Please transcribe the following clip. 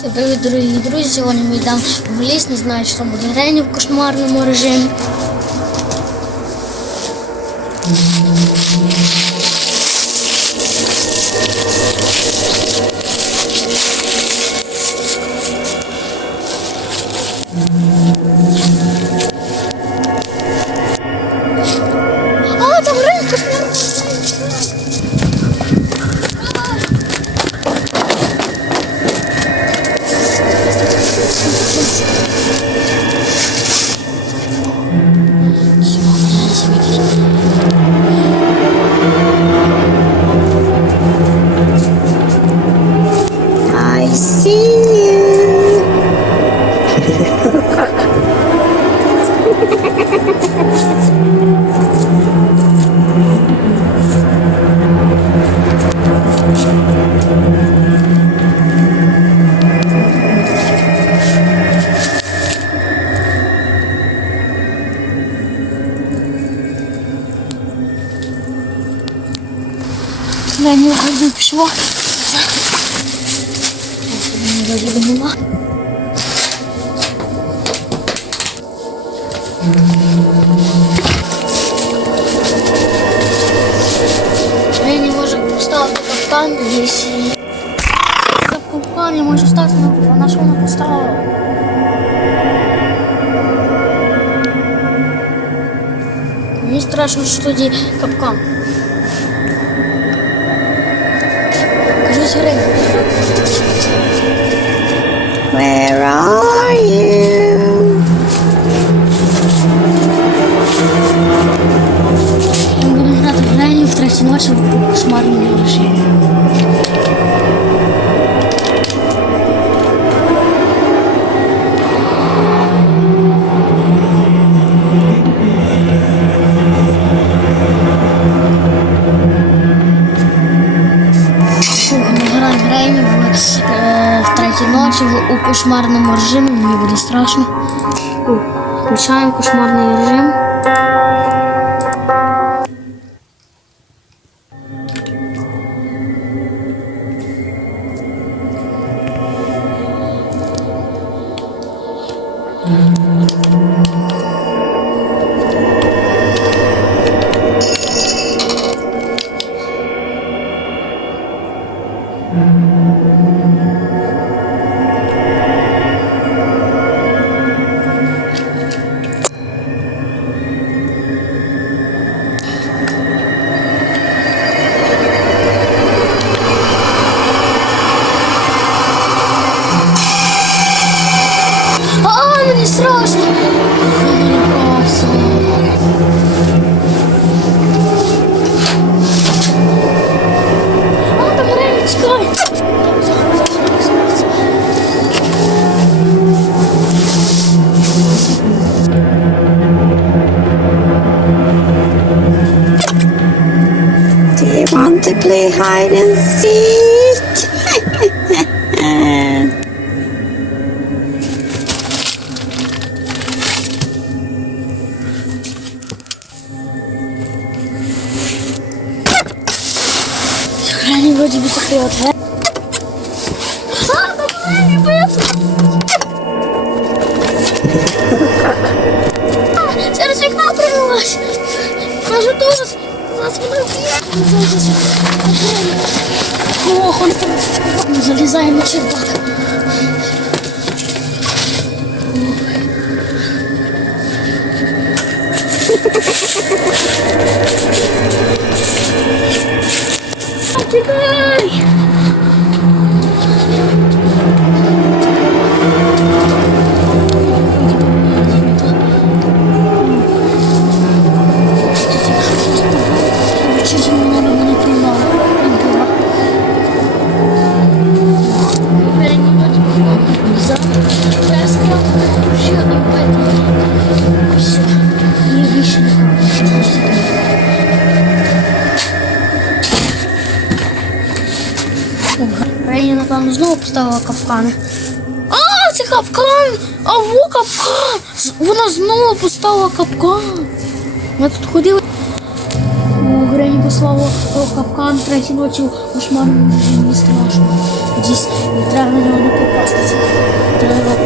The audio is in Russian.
Всім Привіт, дорогі друзі! Сьогодні ми йдемо в ліс, не знаю, що там буде Грені в кошмарному режимі. Грені вроді пішло. Вроді би нема. Я не можу поставити капкан десь. і- Капкан я можу стати на на що вона поставила. Мені страшно, що тоді капкан. Кажись, Грені. Where are you? Ми будемо грати в Грені в третій ночі в кошмарному режимі. Третій ночі у кошмарному режимі. Мені буде страшно. Включаємо кошмарний режим. А, мені страшно. Я налякався. А, там Рені, чекай. Do you want to play hide and seek? Рені вроді би закрила двері. А, там Рені, боявся. А, Через вікно прилилась. Кажу, тут. Зараз мене вб'є. Ох, он там залізає на чердак. Magic ơi! Рені, напевно, знову поставила капкани. А, це капкан! А во капкан! З- Вона знову поставила капкан. Ми тут ходили. У Грені послала о, капкан третій ночі у кошмарному мені страшно. Дійсно, не треба на нього не попастися. треба